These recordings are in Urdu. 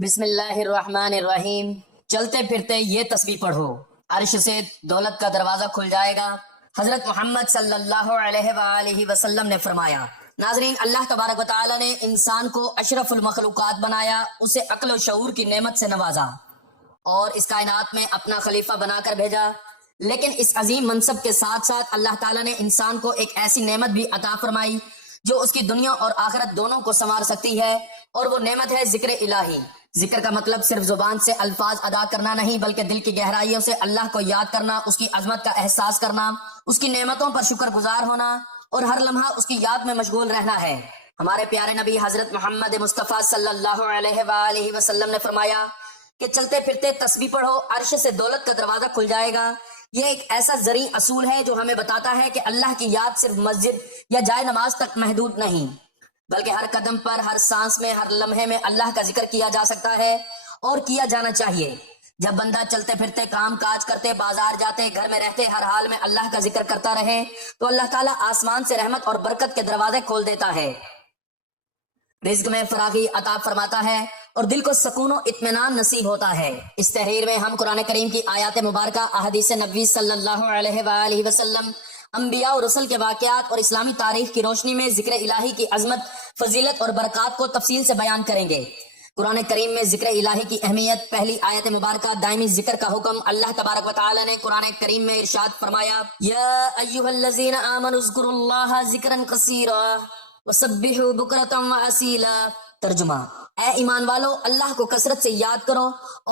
بسم اللہ الرحمن الرحیم۔ چلتے پھرتے یہ تسبیح پڑھو، عرش سے دولت کا دروازہ کھل جائے گا۔ حضرت محمد صلی اللہ علیہ وآلہ وسلم نے فرمایا، ناظرین، اللہ تبارک و تعالی نے انسان کو اشرف المخلوقات بنایا، اسے عقل و شعور کی نعمت سے نوازا اور اس کائنات میں اپنا خلیفہ بنا کر بھیجا۔ لیکن اس عظیم منصب کے ساتھ ساتھ اللہ تعالیٰ نے انسان کو ایک ایسی نعمت بھی عطا فرمائی جو اس کی دنیا اور آخرت دونوں کو سنوار سکتی ہے، اور وہ نعمت ہے ذکر الہی۔ ذکر کا مطلب صرف زبان سے الفاظ ادا کرنا نہیں، بلکہ دل کی گہرائیوں سے اللہ کو یاد کرنا، اس کی عظمت کا احساس کرنا، اس کی نعمتوں پر شکر گزار ہونا اور ہر لمحہ اس کی یاد میں مشغول رہنا ہے۔ ہمارے پیارے نبی حضرت محمد مصطفیٰ صلی اللہ علیہ وآلہ وسلم نے فرمایا کہ چلتے پھرتے تسبیح پڑھو، عرش سے دولت کا دروازہ کھل جائے گا۔ یہ ایک ایسا زرعی اصول ہے جو ہمیں بتاتا ہے کہ اللہ کی یاد صرف مسجد یا جائے نماز تک محدود نہیں، بلکہ ہر قدم پر، ہر سانس میں، ہر لمحے میں اللہ کا ذکر کیا جا سکتا ہے اور کیا جانا چاہیے۔ جب بندہ چلتے پھرتے، کام کاج کرتے، بازار جاتے، گھر میں رہتے، ہر حال میں اللہ کا ذکر کرتا رہے تو اللہ تعالیٰ آسمان سے رحمت اور برکت کے دروازے کھول دیتا ہے، رزق میں فراخی عطا فرماتا ہے اور دل کو سکون و اطمینان نصیب ہوتا ہے۔ اس تحریر میں ہم قرآن کریم کی آیات مبارکہ، احادیث نبوی صلی اللہ علیہ وآلہ وسلم، انبیاء اور رسل کے واقعات اور اسلامی تاریخ کی روشنی میں ذکر الہی کی عظمت، فضیلت اور برکات کو تفصیل سے بیان کریں گے۔ قرآن کریم میں ذکر الہی کی اہمیت، پہلی آیت مبارکہ دائمی ذکر کا حکم۔ اللہ تبارک و تعالی نے قرآن کریم میں ارشاد فرمایا، یا ایھا الذین آمنوا اذکروا اللہ ذکرا کثیرا وسبحوا بکرۃ واصیلا۔ ترجمہ، اے ایمان والو، اللہ کو کثرت سے یاد کرو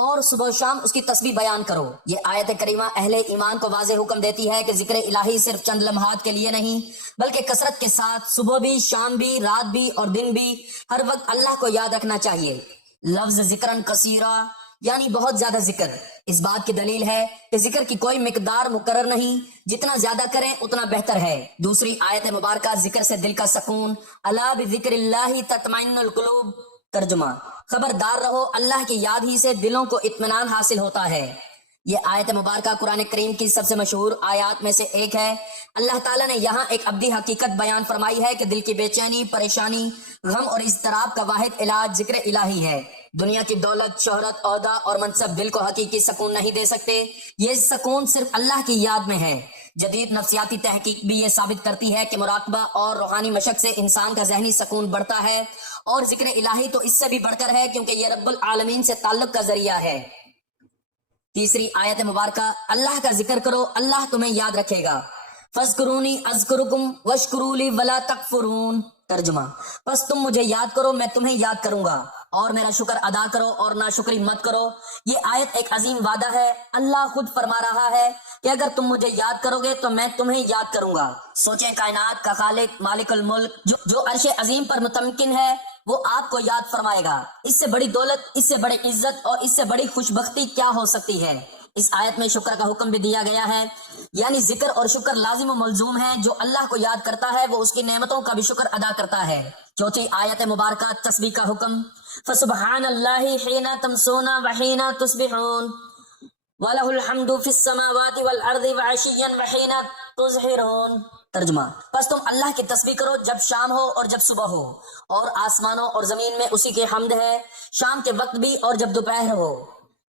اور صبح و شام اس کی تسبیح بیان کرو۔ یہ آیت کریمہ اہل ایمان کو واضح حکم دیتی ہے کہ ذکر الہی صرف چند لمحات کے لیے نہیں، بلکہ کثرت کے ساتھ صبح بھی، شام بھی، رات بھی اور دن بھی ہر وقت اللہ کو یاد رکھنا چاہیے۔ لفظ ذکرن کثیرا یعنی بہت زیادہ ذکر، اس بات کی دلیل ہے کہ ذکر کی کوئی مقدار مقرر نہیں، جتنا زیادہ کریں اتنا بہتر ہے۔ دوسری آیت مبارکہ، ذکر سے دل کا سکون، الا بذکر اللہ تطمئن القلوب۔ ترجمہ، خبردار رہو، اللہ کی یاد ہی سے دلوں کو اطمینان حاصل ہوتا ہے۔ یہ آیت مبارکہ قرآن کریم کی سب سے مشہور آیات میں سے ایک ہے۔ اللہ تعالیٰ نے یہاں ایک ابدی حقیقت بیان فرمائی ہے کہ دل کی بے چینی، پریشانی، غم اور اضطراب کا واحد علاج ذکر الہی ہے۔ دنیا کی دولت، شہرت، عہدہ اور منصب دل کو حقیقی سکون نہیں دے سکتے، یہ سکون صرف اللہ کی یاد میں ہے۔ جدید نفسیاتی تحقیق بھی یہ ثابت کرتی ہے کہ مراقبہ اور روحانی مشق سے انسان کا ذہنی سکون بڑھتا ہے، اور ذکر الہی تو اس سے بھی بڑھ کر ہے، کیونکہ یہ رب العالمین سے تعلق کا ذریعہ ہے۔ تیسری آیت مبارکہ، اللہ کا ذکر کرو، اللہ تمہیں یاد رکھے گا۔ فاذکرونی اذکرکم واشکروا لی ولا تکفرون۔ ترجمہ، پس تم مجھے یاد کرو، میں تمہیں یاد کروں گا، اور میرا شکر ادا کرو اور ناشکری مت کرو۔ یہ آیت ایک عظیم وعدہ ہے۔ اللہ خود فرما رہا ہے کہ اگر تم مجھے یاد کرو گے تو میں تمہیں یاد کروں گا۔ سوچیں، کائنات کا خالق، مالک الملک، جو عرش عظیم پر متمکن ہے، وہ آپ کو یاد فرمائے گا۔ اس سے بڑی دولت، اس سے بڑی عزت اور اس سے بڑی خوش بختی کیا ہو سکتی ہے؟ اس آیت میں شکر کا حکم بھی دیا گیا ہے، یعنی ذکر اور شکر لازم و ملزوم ہے۔ جو اللہ کو یاد کرتا ہے وہ اس کی نعمتوں کا بھی شکر ادا کرتا ہے۔ چوتھی آیت مبارکہ، تسبیح کا حکم۔ فسبحان اللہ حین تمسون وحین تصبحون وَلَهُ الْحَمْدُ فِي السَّمَاوَاتِ وَالْأَرْضِ وَعَشِيًّا وَحِينَ تُظْهِرُونَ۔ ترجمہ، پس تم اللہ کی تسبیح کرو جب شام ہو اور جب صبح ہو، اور آسمانوں اور زمین میں اسی کی حمد ہے، شام کے وقت بھی اور جب دوپہر ہو۔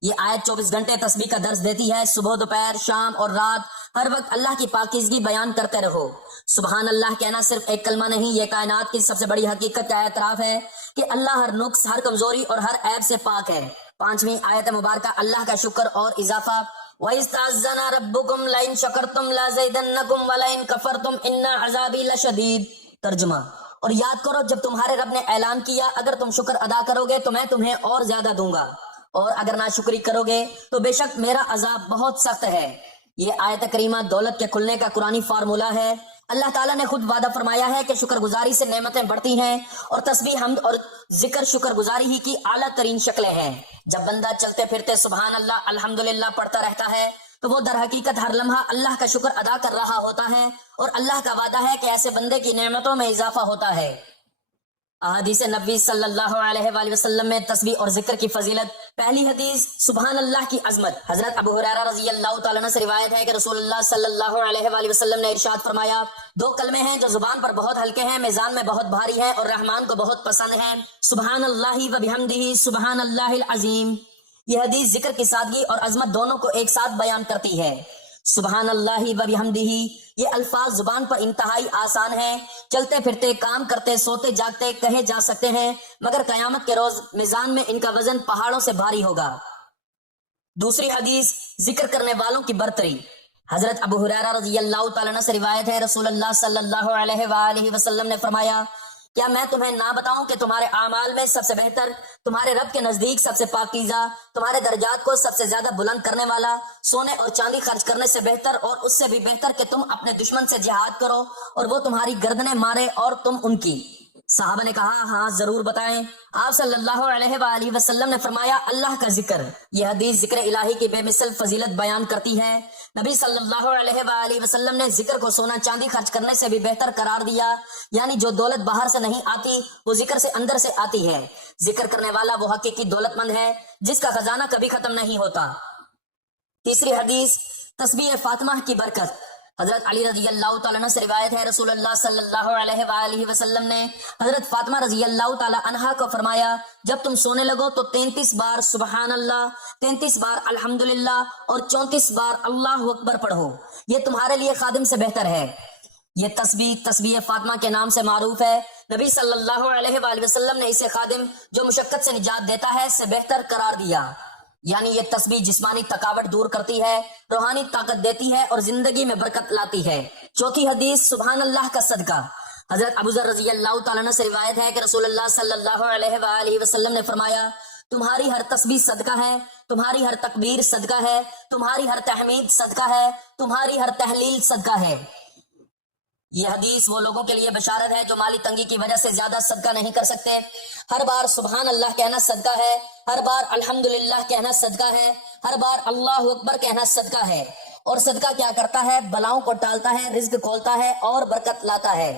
یہ آیت 24 گھنٹے تسبیح کا درس دیتی ہے۔ صبح، دوپہر، شام اور رات ہر وقت اللہ کی پاکیزگی بیان کرتے رہو۔ سبحان اللہ کہنا صرف ایک کلمہ نہیں، یہ کائنات کی سب سے بڑی حقیقت کا اعتراف ہے کہ اللہ ہر نقص، ہر کمزوری اور ہر عیب سے پاک ہے۔ پانچویں آیت مبارکہ، اللہ کا شکر اور اضافہ۔ وَإِذْ تَعَذَّنَ رَبُّكُمْ لَئِن شَكَرْتُمْ لَأَزِيدَنَّكُمْ وَلَئِن كَفَرْتُمْ إِنَّ عَذَابِي لَشَدِيدٌ۔ ترجمہ، اور یاد کرو جب تمہارے رب نے اعلان کیا، اگر تم شکر ادا کرو گے تو میں تمہیں اور زیادہ دوں گا، اور اگر ناشکری کرو گے تو بے شک میرا عذاب بہت سخت ہے۔ یہ آیت کریمہ دولت کے کھلنے کا قرآنی فارمولہ ہے۔ اللہ تعالیٰ نے خود وعدہ فرمایا ہے کہ شکر گزاری سے نعمتیں بڑھتی ہیں، اور تسبیح، حمد اور ذکر شکر گزاری ہی کی اعلیٰ ترین شکلیں ہیں۔ جب بندہ چلتے پھرتے سبحان اللہ، الحمدللہ پڑھتا رہتا ہے تو وہ در حقیقت ہر لمحہ اللہ کا شکر ادا کر رہا ہوتا ہے، اور اللہ کا وعدہ ہے کہ ایسے بندے کی نعمتوں میں اضافہ ہوتا ہے۔ احادیث نبوی صلی اللہ علیہ وآلہ وسلم میں تسبیح اور ذکر کی فضیلت پہلی حدیث سبحان اللہ کی عظمت۔ حضرت ابو ہریرہ رضی اللہ تعالیٰ عنہ سے روایت ہے کہ رسول اللہ صلی اللہ علیہ وآلہ وسلم نے ارشاد فرمایا، دو کلمے ہیں جو زبان پر بہت ہلکے ہیں، میزان میں بہت بھاری ہیں اور رحمان کو بہت پسند ہیں، سبحان اللہ و بحمدہ سبحان اللہ العظیم۔ یہ حدیث ذکر کی سادگی اور عظمت دونوں کو ایک ساتھ بیان کرتی ہے۔ سبحان اللہ و بحمدہ یہ الفاظ زبان پر انتہائی آسان ہیں، چلتے پھرتے، کام کرتے، سوتے جاگتے کہے جا سکتے ہیں، مگر قیامت کے روز میزان میں ان کا وزن پہاڑوں سے بھاری ہوگا۔ دوسری حدیث ذکر کرنے والوں کی برتری۔ حضرت ابو ہریرہ رضی اللہ تعالیٰ عنہ سے روایت ہے، رسول اللہ صلی اللہ علیہ وآلہ وسلم نے فرمایا، کیا میں تمہیں نہ بتاؤں کہ تمہارے اعمال میں سب سے بہتر، تمہارے رب کے نزدیک سب سے پاکیزہ، تمہارے درجات کو سب سے زیادہ بلند کرنے والا، سونے اور چاندی خرچ کرنے سے بہتر اور اس سے بھی بہتر کہ تم اپنے دشمن سے جہاد کرو اور وہ تمہاری گردنیں مارے اور تم ان کی؟ صحابہ نے کہا، ہاں ضرور بتائیں۔ آپ صلی اللہ علیہ وآلہ وسلم نے فرمایا، اللہ کا ذکر۔ یہ حدیث ذکر الہی کی بے مثل فضیلت بیان کرتی ہے۔ نبی صلی اللہ علیہ وآلہ وسلم نے ذکر کو سونا چاندی خرچ کرنے سے بھی بہتر قرار دیا، یعنی جو دولت باہر سے نہیں آتی وہ ذکر سے اندر سے آتی ہے۔ ذکر کرنے والا وہ حقیقی دولت مند ہے جس کا خزانہ کبھی ختم نہیں ہوتا۔ تیسری حدیث تسبیح فاطمہ کی برکت۔ حضرت علی رضی اللہ تعالیٰ عنہ سے روایت ہے، رسول اللہ صلی اللہ علیہ وآلہ وسلم نے حضرت فاطمہ رضی اللہ تعالیٰ عنہا کو فرمایا، جب تم سونے لگو تو 33 بار سبحان اللہ، 33 بار الحمدللہ اور 34 بار اللہ اکبر پڑھو، یہ تمہارے لیے خادم سے بہتر ہے۔ یہ تسبیح فاطمہ کے نام سے معروف ہے۔ نبی صلی اللہ علیہ وآلہ وسلم نے اسے خادم جو مشقت سے نجات دیتا ہے سے بہتر قرار دیا، یعنی یہ تسبیح جسمانی تھکاوٹ دور کرتی ہے، روحانی طاقت دیتی ہے اور زندگی میں برکت لاتی ہے۔ چوتھی حدیث سبحان اللہ کا صدقہ۔ حضرت ابو ذر رضی اللہ تعالیٰ عنہ سے روایت ہے کہ رسول اللہ صلی اللہ علیہ وآلہ وسلم نے فرمایا، تمہاری ہر تسبیح صدقہ ہے، تمہاری ہر تکبیر صدقہ ہے، تمہاری ہر تحمید صدقہ ہے، تمہاری ہر تحلیل صدقہ ہے۔ یہ حدیث وہ لوگوں کے لیے بشارت ہے جو مالی تنگی کی وجہ سے زیادہ صدقہ نہیں کر سکتے۔ ہر بار سبحان اللہ کہنا صدقہ ہے، ہر بار الحمدللہ کہنا صدقہ ہے، ہر بار اللہ اکبر کہنا صدقہ ہے۔ اور صدقہ کیا کرتا ہے؟ بلاؤں کو ٹالتا ہے، رزق کھولتا ہے اور برکت لاتا ہے۔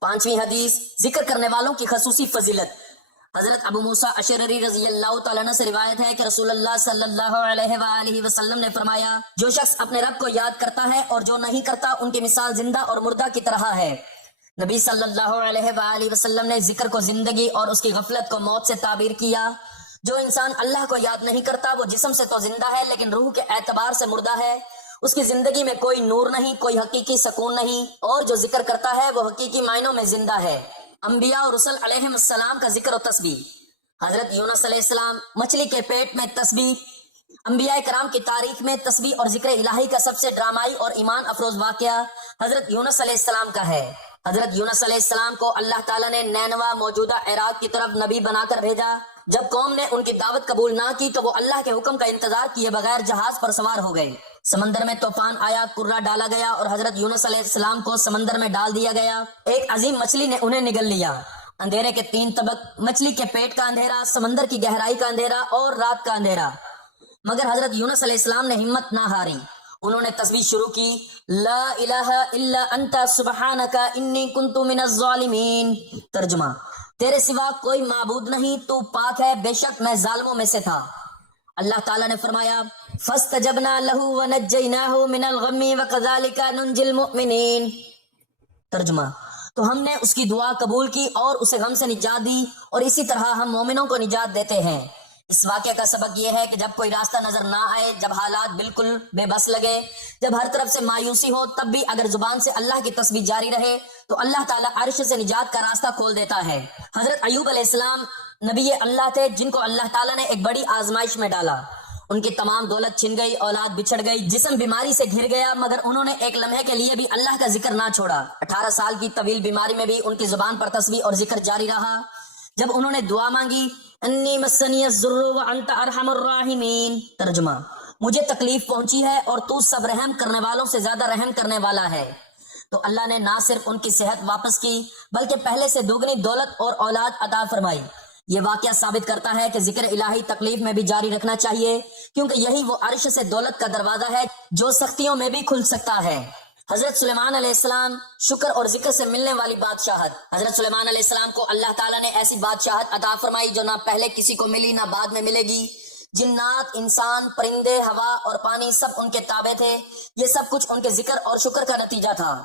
پانچویں حدیث ذکر کرنے والوں کی خصوصی فضیلت۔ حضرت ابو موسیٰ اشعری رضی اللہ تعالیٰ عنہ سے روایت ہے کہ رسول اللہ صلی اللہ علیہ وآلہ وسلم نے فرمایا، جو شخص اپنے رب کو یاد کرتا ہے اور جو نہیں کرتا ان کی مثال زندہ اور مردہ کی طرح ہے۔ نبی صلی اللہ علیہ وآلہ وسلم نے ذکر کو زندگی اور اس کی غفلت کو موت سے تعبیر کیا۔ جو انسان اللہ کو یاد نہیں کرتا وہ جسم سے تو زندہ ہے لیکن روح کے اعتبار سے مردہ ہے، اس کی زندگی میں کوئی نور نہیں، کوئی حقیقی سکون نہیں، اور جو ذکر کرتا ہے وہ حقیقی معنوں میں زندہ ہے۔ انبیاء اور رسل علیہ السلام کا ذکر و تسبیح۔ حضرت یونس علیہ السلام مچھلی کے پیٹ میں تسبیح۔ انبیاء کرام کی تاریخ میں تسبیح اور ذکر الہی کا سب سے ڈرامائی اور ایمان افروز واقعہ حضرت یونس علیہ السلام کا ہے۔ حضرت یونس علیہ السلام کو اللہ تعالیٰ نے نینوا موجودہ عراق کی طرف نبی بنا کر بھیجا۔ جب قوم نے ان کی دعوت قبول نہ کی تو وہ اللہ کے حکم کا انتظار کیے بغیر جہاز پر سوار ہو گئے۔ سمندر میں طوفان آیا، کرہ ڈالا گیا اور حضرت یونس علیہ السلام کو سمندر میں ڈال دیا گیا۔ ایک عظیم مچھلی نے انہیں نگل لیا۔ اندھیرے کے 3 طبق، مچھلی کے پیٹ کا اندھیرا، سمندر کی گہرائی کا اندھیرا اور رات کا اندھیرا، مگر حضرت یونس علیہ السلام نے ہمت نہ ہاری۔ انہوں نے تسبیح شروع کی، لا الہ الا انت سبحانک انی کنت من الظالمین۔ ترجمہ، تیرے سوا کوئی معبود نہیں، تو پاک ہے، بے شک میں ظالموں میں سے تھا۔ اللہ تعالیٰ نے فرمایا، فاستجبنا له ونجيناه من الغم وكذلك ننجي المؤمنين۔ ترجمہ، تو ہم نے اس کی دعا قبول کی اور اسے غم سے نجات دی اور اسی طرح ہم مومنوں کو نجات دیتے ہیں۔ اس واقعے کا سبق یہ ہے کہ جب کوئی راستہ نظر نہ آئے، جب حالات بالکل بے بس لگے، جب ہر طرف سے مایوسی ہو، تب بھی اگر زبان سے اللہ کی تسبیح جاری رہے تو اللہ تعالیٰ عرش سے نجات کا راستہ کھول دیتا ہے۔ حضرت ایوب علیہ السلام نبی اللہ تھے جن کو اللہ تعالیٰ نے ایک بڑی آزمائش میں ڈالا۔ ان کی تمام دولت چھن گئی، اولاد بچھڑ گئی، جسم بیماری سے گھر گیا، مگر انہوں نے ایک لمحے کے لیے بھی اللہ کا ذکر نہ چھوڑا۔ 18 سال کی طویل بیماری میں بھی ان کی زبان پر تسبیح اور ذکر جاری رہا۔ جب انہوں نے دعا مانگی، انی مسنی الضر وانت ارحم الراحمین۔ ترجمہ، مجھے تکلیف پہنچی ہے اور تو سب رحم کرنے والوں سے زیادہ رحم کرنے والا ہے۔ تو اللہ نے نہ صرف ان کی صحت واپس کی بلکہ پہلے سے دوگنی دولت اور اولاد عطا فرمائی۔ یہ واقعہ ثابت کرتا ہے کہ ذکر الہی تکلیف میں بھی جاری رکھنا چاہیے، کیونکہ یہی وہ عرش سے دولت کا دروازہ ہے جو سختیوں میں بھی کھل سکتا ہے۔ حضرت سلیمان علیہ السلام، شکر اور ذکر سے ملنے والی بادشاہت۔ حضرت سلیمان علیہ السلام کو اللہ تعالیٰ نے ایسی بادشاہت عطا فرمائی جو نہ پہلے کسی کو ملی نہ بعد میں ملے گی۔ جنات، انسان، پرندے، ہوا اور پانی سب ان کے تابع تھے۔ یہ سب کچھ ان کے ذکر اور شکر کا نتیجہ تھا۔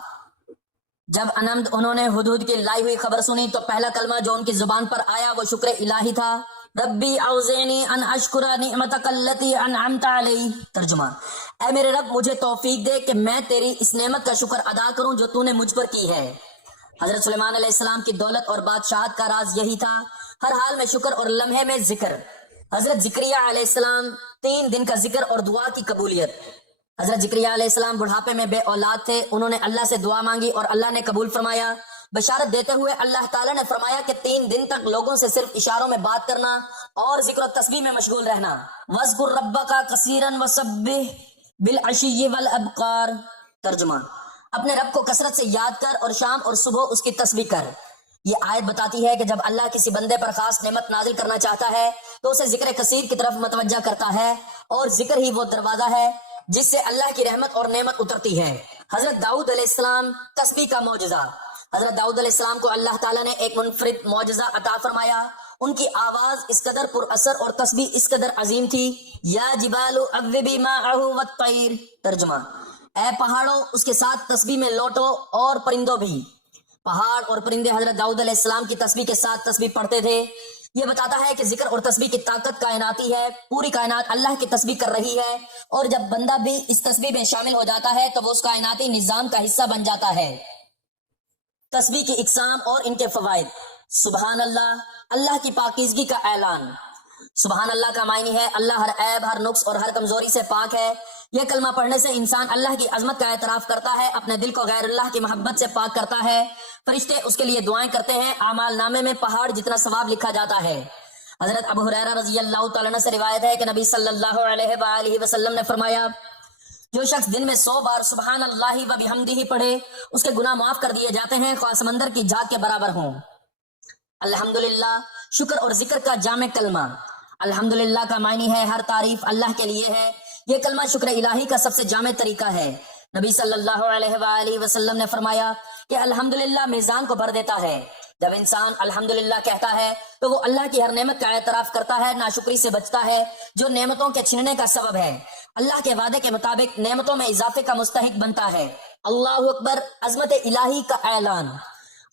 جب انمد انہوں نے ہدہد کی لائی ہوئی خبر سنی تو پہلا کلمہ جو ان کی زبان پر آیا وہ شکر الہی تھا۔ ربی اوزعنی ان اشکر نعمتک التی انعمت علی۔ ترجمہ: اے میرے رب، مجھے توفیق دے کہ میں تیری اس نعمت کا شکر ادا کروں جو تو نے مجھ پر کی ہے۔ حضرت سلیمان علیہ السلام کی دولت اور بادشاہت کا راز یہی تھا، ہر حال میں شکر اور لمحے میں ذکر۔ حضرت زکریا علیہ السلام 3 دن کا ذکر اور دعا کی قبولیت۔ حضرت زکریا علیہ السلام بڑھاپے میں بے اولاد تھے، انہوں نے اللہ سے دعا مانگی اور اللہ نے قبول فرمایا۔ بشارت دیتے ہوئے اللہ تعالیٰ نے فرمایا کہ 3 دن تک لوگوں سے صرف اشاروں میں بات کرنا اور ذکر و تسبیح میں مشغول رہنا۔ وَاذْكُرْ رَبَّكَ كَثِيرًا وَسَبِّحْ بِالْعَشِيِّ وَالْأَبْكَارِ۔ ترجمہ: اپنے رب کو کثرت سے یاد کر اور شام اور صبح اس کی تسبیح کر۔ یہ آیت بتاتی ہے کہ جب اللہ کسی بندے پر خاص نعمت نازل کرنا چاہتا ہے تو اسے ذکر کثیر کی طرف متوجہ کرتا ہے، اور ذکر ہی وہ دروازہ ہے جس سے اللہ کی رحمت اور نعمت اترتی ہے۔ حضرت داؤد علیہ السلام، تسبیح کا معجزہ۔ حضرت داؤد علیہ السلام کو اللہ تعالیٰ نے ایک منفرد معجزہ عطا فرمایا۔ ان کی آواز اس قدر پر اثر اور تسبیح اس قدر عظیم تھی۔ یا جبال اوبی معہ والطیر۔ ترجمہ: اے پہاڑوں، اس کے ساتھ تسبیح میں لوٹو، اور پرندوں بھی۔ پہاڑ اور پرندے حضرت داؤد علیہ السلام کی تسبیح کے ساتھ تسبیح پڑھتے تھے۔ یہ بتاتا ہے کہ ذکر اور تسبیح کی طاقت کائناتی ہے، پوری کائنات اللہ کی تسبیح کر رہی ہے، اور جب بندہ بھی اس تسبیح میں شامل ہو جاتا ہے تو وہ اس کائناتی نظام کا حصہ بن جاتا ہے۔ تسبیح کی اقسام اور ان کے فوائد۔ سبحان اللہ، اللہ کی پاکیزگی کا اعلان۔ سبحان اللہ کا معنی ہے اللہ ہر عیب، ہر نقص اور ہر کمزوری سے پاک ہے۔ یہ کلمہ پڑھنے سے انسان اللہ کی عظمت کا اعتراف کرتا ہے، اپنے دل کو غیر اللہ کی محبت سے پاک کرتا ہے۔ فرشتے اس کے لیے دعائیں کرتے ہیں، اعمال نامے میں پہاڑ جتنا ثواب لکھا جاتا ہے۔ حضرت ابو ہریرہ رضی اللہ تعالیٰ عنہ سے روایت ہے کہ نبی صلی اللہ علیہ وآلہ وسلم نے فرمایا، جو شخص دن میں 100 بار سبحان اللہ و بحمدہ پڑھے اس کے گناہ معاف کر دیے جاتے ہیں، خواہ سمندر کی جھاگ کے برابر ہوں۔ الحمدللہ، شکر اور ذکر کا جامع کلمہ۔ الحمدللہ کا معنی ہے ہر تعریف اللہ کے لیے ہے۔ یہ کلمہ شکر الہی کا سب سے جامع طریقہ ہے۔ نبی صلی اللہ علیہ وآلہ وسلم نے فرمایا کہ الحمدللہ میزان کو بھر دیتا ہے۔ جب انسان الحمدللہ کہتا ہے تو وہ اللہ کی ہر نعمت کا اعتراف کرتا ہے، ناشکری سے بچتا ہے جو نعمتوں کے چھننے کا سبب ہے، اللہ کے وعدے کے مطابق نعمتوں میں اضافے کا مستحق بنتا ہے۔ اللہ اکبر، عظمت الہی کا اعلان۔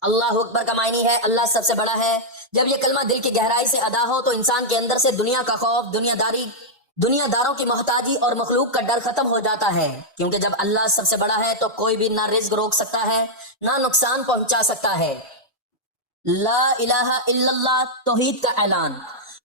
اللہ اکبر کا معنی ہے اللہ سب سے بڑا ہے۔ جب یہ کلمہ دل کی گہرائی سے ادا ہو تو انسان کے اندر سے دنیا کا خوف، دنیا داروں کی محتاجی اور مخلوق کا ڈر ختم ہو جاتا ہے، کیونکہ جب اللہ سب سے بڑا ہے تو کوئی بھی نہ رزق روک سکتا ہے نہ نقصان پہنچا سکتا ہے۔ لا الہ الا اللہ، توحید کا اعلان۔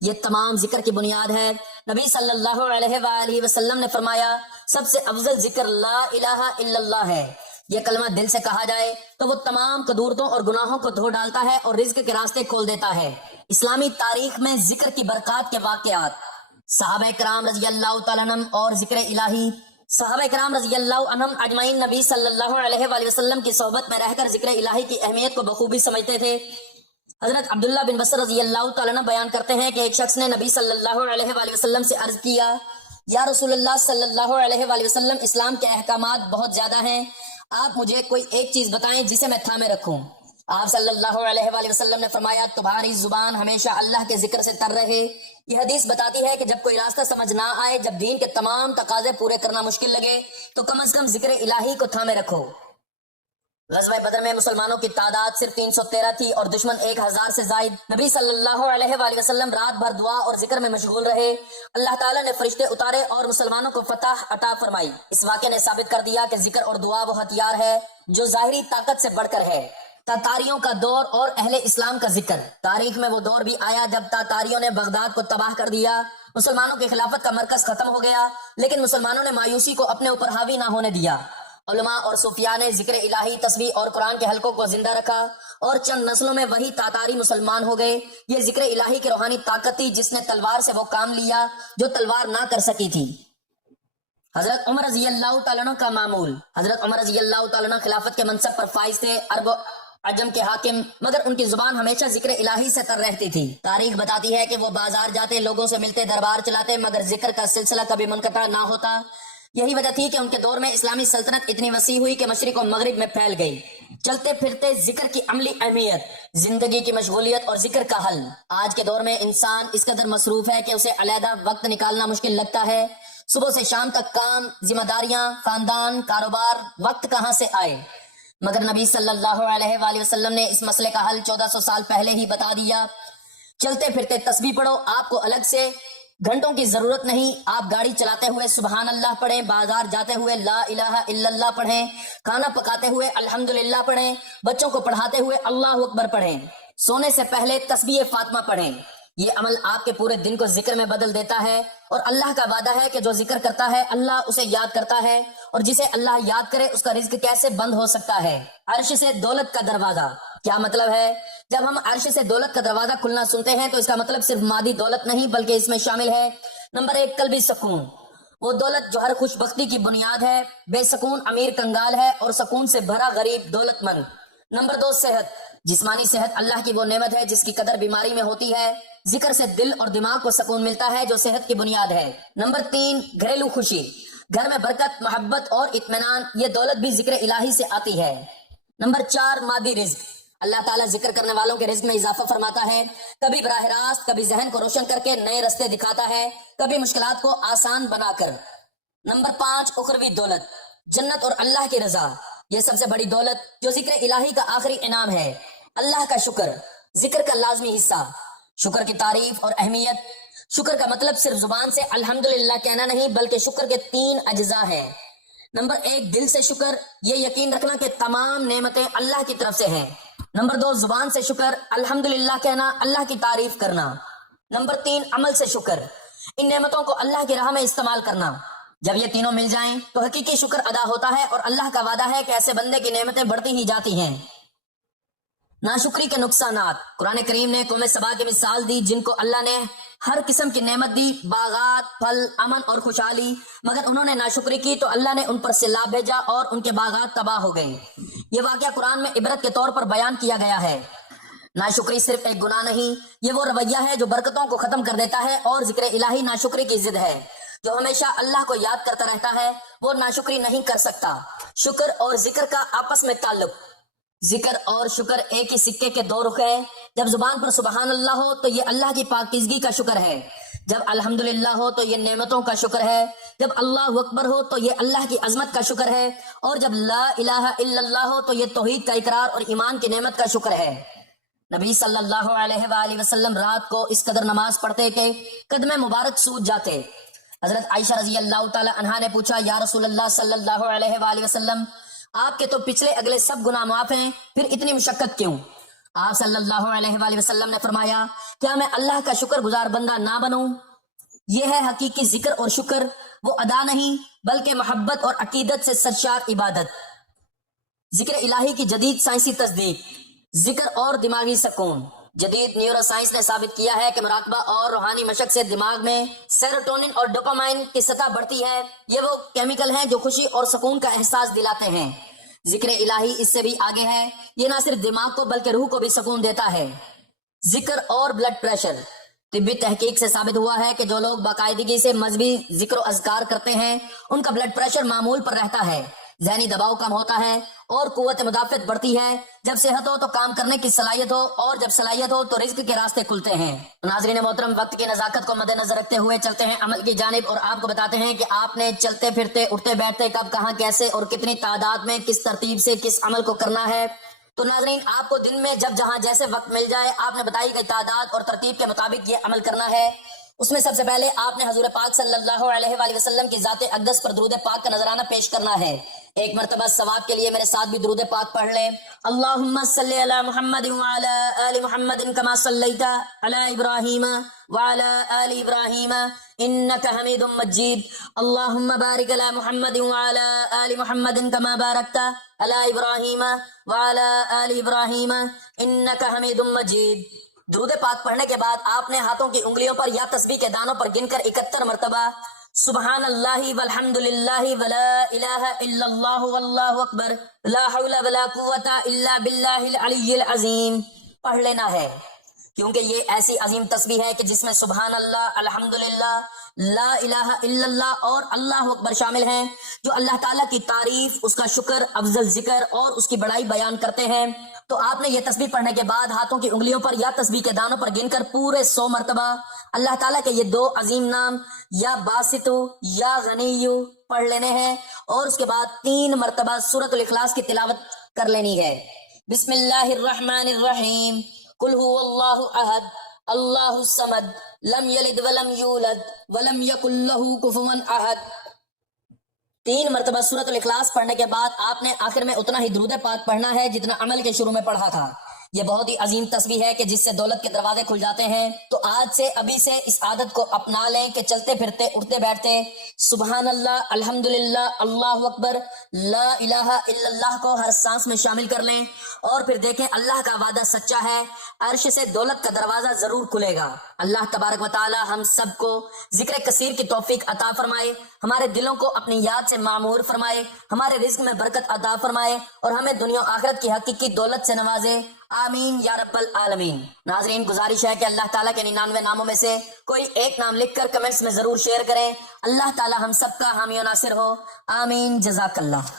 یہ تمام ذکر کی بنیاد ہے۔ نبی صلی اللہ علیہ وآلہ وسلم نے فرمایا سب سے افضل ذکر لا الہ الا اللہ ہے۔ یہ کلمہ دل سے کہا جائے تو وہ تمام قدورتوں اور گناہوں کو دھو ڈالتا ہے اور رزق کے راستے کھول دیتا ہے۔ اسلامی تاریخ میں ذکر کی برکات کے واقعات۔ صحابہ کرام رضی اللہ تعالیٰ عنہم اور ذکر الہی۔ صحابہ کرام رضی اللہ عنہم اجمعین نبی صلی اللہ علیہ وآلہ وسلم کی صحبت میں رہ کر ذکر الہی کی اہمیت کو بخوبی سمجھتے تھے۔ حضرت عبداللہ بن بصر رضی اللہ تعالیٰ عنہ بیان کرتے ہیں کہ ایک شخص نے نبی صلی اللہ علیہ وآلہ وسلم سے عرض کیا، یا رسول اللہ صلی اللہ علیہ وآلہ وسلم، اسلام کے احکامات بہت زیادہ ہیں، آپ مجھے کوئی ایک چیز بتائیں جسے میں تھامے رکھوں۔ آپ صلی اللہ علیہ وآلہ وسلم نے فرمایا، تمہاری زبان ہمیشہ اللہ کے ذکر سے تر رہے۔ یہ حدیث بتاتی ہے کہ جب کوئی راستہ سمجھ نہ آئے، جب دین کے تمام تقاضے پورے کرنا مشکل لگے تو کم از کم ذکر الہی کو تھامے رکھو۔ غزوہ بدر میں مسلمانوں کی تعداد صرف 313 تھی اور دشمن 1000 سے زائد۔ نبی صلی اللہ علیہ وآلہ وسلم رات بھر دعا اور ذکر میں مشغول رہے۔ اللہ تعالیٰ نے فرشتے اتارے اور مسلمانوں کو فتح عطا فرمائی۔ اس واقعے نے ثابت کر دیا کہ ذکر اور دعا وہ ہتھیار ہے جو ظاہری طاقت سے بڑھ کر ہے۔ تاتاریوں کا دور اور اہل اسلام کا ذکر۔ تاریخ میں وہ دور بھی آیا جب تاتاریوں نے بغداد کو تباہ کر دیا، مسلمانوں کی خلافت کا مرکز ختم ہو گیا، لیکن مسلمانوں نے مایوسی کو اپنے اوپر حاوی نہ ہونے دیا۔ علماء اور صوفیاء نے ذکر الہی، تسبیح اور قرآن کے حلقوں کو زندہ رکھا اور چند نسلوں میں وہی تاتاری مسلمان ہو گئے۔ یہ ذکر الہی کی روحانی طاقت تھی جس نے تلوار سے وہ کام لیا جو تلوار نہ کر سکی تھی۔ حضرت عمر رضی اللہ تعالیٰ عنہ کا معمول۔ حضرت عمر رضی اللہ تعالیٰ عنہ خلافت کے منصب پر فائز تھے، عرب و عجم کے حاکم، مگر ان کی زبان ہمیشہ ذکر الہی سے تر رہتی تھی۔ تاریخ بتاتی ہے کہ وہ بازار جاتے، لوگوں سے ملتے، دربار چلاتے، مگر ذکر کا سلسلہ کبھی منقطع نہ ہوتا۔ یہی وجہ تھی کہ ان کے دور میں اسلامی سلطنت اتنی وسیع ہوئی کہ مشرق و مغرب میں پھیل گئی۔ چلتے پھرتے ذکر کی عملی اہمیت، زندگی کی مشغولیت اور ذکر کا حل۔ آج کے دور میں انسان اس قدر مصروف ہے کہ اسے علیحدہ وقت نکالنا مشکل لگتا ہے۔ صبح سے شام تک کام، ذمہ داریاں، خاندان، کاروبار، وقت کہاں سے آئے؟ مگر نبی صلی اللہ علیہ وآلہ وسلم نے اس مسئلے کا حل 1400 سال پہلے ہی بتا دیا۔ چلتے پھرتے تسبیح پڑھو، آپ کو الگ سے گھنٹوں کی ضرورت نہیں۔ آپ گاڑی چلاتے ہوئے سبحان اللہ پڑھیں، بازار جاتے ہوئے لا الہ الا اللہ پڑھیں، کھانا پکاتے ہوئے الحمدللہ پڑھیں، بچوں کو پڑھاتے ہوئے اللہ اکبر پڑھیں، سونے سے پہلے تسبیح فاطمہ پڑھیں۔ یہ عمل آپ کے پورے دن کو ذکر میں بدل دیتا ہے، اور اللہ کا وعدہ ہے کہ جو ذکر کرتا ہے اللہ اسے یاد کرتا ہے، اور جسے اللہ یاد کرے اس کا رزق کیسے بند ہو سکتا ہے؟ عرش سے دولت کا دروازہ، کیا مطلب ہے؟ جب ہم عرش سے دولت کا دروازہ کھلنا سنتے ہیں تو اس کا مطلب صرف مادی دولت نہیں بلکہ اس میں شامل ہے نمبر 1 قلبی سکون، وہ دولت جو ہر خوش بختی کی بنیاد ہے۔ بے سکون امیر کنگال ہے اور سکون سے بھرا غریب دولت مند۔ نمبر 2 صحت، جسمانی صحت اللہ کی وہ نعمت ہے جس کی قدر بیماری میں ہوتی ہے۔ ذکر سے دل اور دماغ کو سکون ملتا ہے جو صحت کی بنیاد ہے۔ نمبر 3 گھریلو خوشی، گھر میں برکت، محبت اور اطمینان، یہ دولت بھی ذکر الہی سے آتی ہے۔ نمبر 4 مادی رزق، اللہ تعالیٰ ذکر کرنے والوں کے رزق میں اضافہ فرماتا ہے، کبھی براہ راست، کبھی ذہن کو روشن کر کے نئے رستے دکھاتا ہے، کبھی مشکلات کو آسان بنا کر۔ نمبر 5 اخروی دولت، جنت اور اللہ کی رضا، یہ سب سے بڑی دولت جو ذکر الہی کا آخری انعام ہے۔ اللہ کا شکر، ذکر کا لازمی حصہ، شکر کی تعریف اور اہمیت۔ شکر کا مطلب صرف زبان سے الحمدللہ کہنا نہیں بلکہ شکر کے 3 اجزاء ہیں۔ نمبر 1 دل سے شکر، یہ یقین رکھنا کہ تمام نعمتیں اللہ کی طرف سے ہیں۔ نمبر 2 زبان سے شکر، الحمدللہ کہنا، اللہ کی تعریف کرنا۔ نمبر 3 عمل سے شکر، ان نعمتوں کو اللہ کی راہ میں استعمال کرنا۔ جب یہ تینوں مل جائیں تو حقیقی شکر ادا ہوتا ہے، اور اللہ کا وعدہ ہے کہ ایسے بندے کی نعمتیں بڑھتی ہی جاتی ہیں۔ ناشکری کے نقصانات، قرآن کریم نے قوم سبا کی مثال دی جن کو اللہ نے ہر قسم کی نعمت دی، باغات، پھل، امن اور خوشحالی، مگر انہوں نے ناشکری کی تو اللہ نے ان پر سیلاب بھیجا اور ان کے باغات تباہ ہو گئے۔ یہ واقعہ قرآن میں عبرت کے طور پر بیان کیا گیا ہے۔ ناشکری صرف ایک گناہ نہیں، یہ وہ رویہ ہے جو برکتوں کو ختم کر دیتا ہے، اور ذکر الہی ناشکری کی ضد ہے۔ جو ہمیشہ اللہ کو یاد کرتا رہتا ہے وہ ناشکری نہیں کر سکتا۔ شکر اور ذکر کا آپس میں تعلق، ذکر اور شکر ایک ہی سکے کے 2 رخ ہیں۔ جب زبان پر سبحان اللہ ہو تو یہ اللہ کی پاکیزگی کا شکر ہے، جب الحمدللہ ہو تو یہ نعمتوں کا شکر ہے، جب اللہ اکبر ہو تو یہ اللہ کی عظمت کا شکر ہے، اور جب لا الہ الا اللہ ہو تو یہ توحید کا اقرار اور ایمان کی نعمت کا شکر ہے۔ نبی صلی اللہ علیہ وآلہ وسلم رات کو اس قدر نماز پڑھتے کہ قدم مبارک سوج جاتے۔ حضرت عائشہ رضی اللہ تعالی عنہا نے پوچھا، یا رسول اللہ صلی اللہ علیہ وآلہ وسلم، آپ کے تو پچھلے اگلے سب گناہ معاف ہیں، پھر اتنی مشقت کیوں؟ آپ صلی اللہ علیہ وآلہ وسلم نے فرمایا، کیا میں اللہ کا شکر گزار بندہ نہ بنوں؟ یہ ہے حقیقی ذکر اور شکر، وہ ادا نہیں بلکہ محبت اور عقیدت سے سرشار عبادت۔ ذکر الہی کی جدید سائنسی تصدیق، ذکر اور دماغی سکون۔ جدید نیورو سائنس نے ثابت کیا ہے کہ مراقبہ اور روحانی مشق سے دماغ میں سیروٹونن اور ڈوپامائن کی سطح بڑھتی ہے۔ یہ وہ کیمیکل ہیں جو خوشی اور سکون کا احساس دلاتے ہیں۔ ذکر الہی اس سے بھی آگے ہے، یہ نہ صرف دماغ کو بلکہ روح کو بھی سکون دیتا ہے۔ ذکر اور بلڈ پریشر، طبی تحقیق سے ثابت ہوا ہے کہ جو لوگ باقاعدگی سے مذہبی ذکر و اذکار کرتے ہیں ان کا بلڈ پریشر معمول پر رہتا ہے، ذہنی دباؤ کم ہوتا ہے اور قوت مدافعت بڑھتی ہے۔ جب صحت ہو تو کام کرنے کی صلاحیت ہو، اور جب صلاحیت ہو تو رزق کے راستے کھلتے ہیں۔ ناظرین محترم، وقت کی نزاکت کو مد نظر رکھتے ہوئے چلتے ہیں عمل کی جانب، اور آپ کو بتاتے ہیں کہ آپ نے چلتے پھرتے، اٹھتے بیٹھتے، کب، کہاں، کیسے اور کتنی تعداد میں، کس ترتیب سے کس عمل کو کرنا ہے۔ تو ناظرین، آپ کو دن میں جب جہاں جیسے وقت مل جائے آپ نے بتائی گئی تعداد اور ترتیب کے مطابق یہ عمل کرنا ہے۔ اس میں سب سے پہلے آپ نے حضور پاک صلی اللہ علیہ وآلہ وسلم کی ذات اقدس پر درود پاک کا نذرانہ پیش کرنا ہے۔ ایک مرتبہ ثواب کے لیے میرے ساتھ بھی درود پاک پڑھ لیں۔ اللہم صلی علی محمد وعلی آل محمد کما صلیت علی ابراہیم وعلی آل ابراہیم انک حمید مجید۔ اللہم بارک علی محمد وعلی آل محمد کما بارکت علی ابراہیم وعلی آل ابراہیم انک حمید مجید۔ درود پاک پڑھنے کے بعد آپ نے ہاتھوں کی انگلیوں پر یا تسبیح کے دانوں پر گن کر 71 مرتبہ سبحان اللہ والحمد للہ ولا الہ الا اللہ واللہ اکبر لا حول ولا قوة الا باللہ العلی العظیم پڑھ لینا ہے۔ کیونکہ یہ ایسی عظیم تسبیح ہے کہ جس میں سبحان اللہ، الحمدللہ، لا الہ الا اللہ اور اللہ اکبر شامل ہیں، جو اللہ تعالیٰ کی تعریف، اس کا شکر، افضل ذکر اور اس کی بڑائی بیان کرتے ہیں۔ تو آپ نے یہ تسبیح پڑھنے کے بعد ہاتھوں کی انگلیوں پر یا تسبیح کے دانوں پر گن کر پورے 100 مرتبہ اللہ تعالیٰ کے یہ 2 عظیم نام یا باسطو یا غنیو پڑھ لینے ہیں، اور اس کے بعد 3 مرتبہ سورۃ الاخلاص کی تلاوت کر لینی ہے۔ بسم اللہ الرحمن الرحیم، قل هو اللہ احد اللہ الصمد لم یلد ولم یولد ولم یکن لہ کفوا احد۔ 3 مرتبہ سورۃ الاخلاص پڑھنے کے بعد آپ نے آخر میں اتنا ہی درود پاک پڑھنا ہے جتنا عمل کے شروع میں پڑھا تھا۔ یہ بہت ہی عظیم تسبیح ہے کہ جس سے دولت کے دروازے کھل جاتے ہیں۔ تو آج سے، ابھی سے اس عادت کو اپنا لیں کہ چلتے پھرتے، اٹھتے بیٹھتے سبحان اللہ، الحمدللہ، اللہ اکبر، لا الہ الا اللہ کو ہر سانس میں شامل کر لیں، اور پھر دیکھیں اللہ کا وعدہ سچا ہے، عرش سے دولت کا دروازہ ضرور کھلے گا۔ اللہ تبارک و تعالی ہم سب کو ذکر کثیر کی توفیق عطا فرمائے، ہمارے دلوں کو اپنی یاد سے معمور فرمائے، ہمارے رزق میں برکت عطا فرمائے، اور ہمیں دنیا و آخرت کی حقیقی دولت سے نوازے، آمین یا رب العالمین۔ ناظرین، گزارش ہے کہ اللہ تعالیٰ کے 99 ناموں میں سے کوئی ایک نام لکھ کر کمنٹس میں ضرور شیئر کریں۔ اللہ تعالیٰ ہم سب کا حامی و ناصر ہو، آمین، جزاک اللہ۔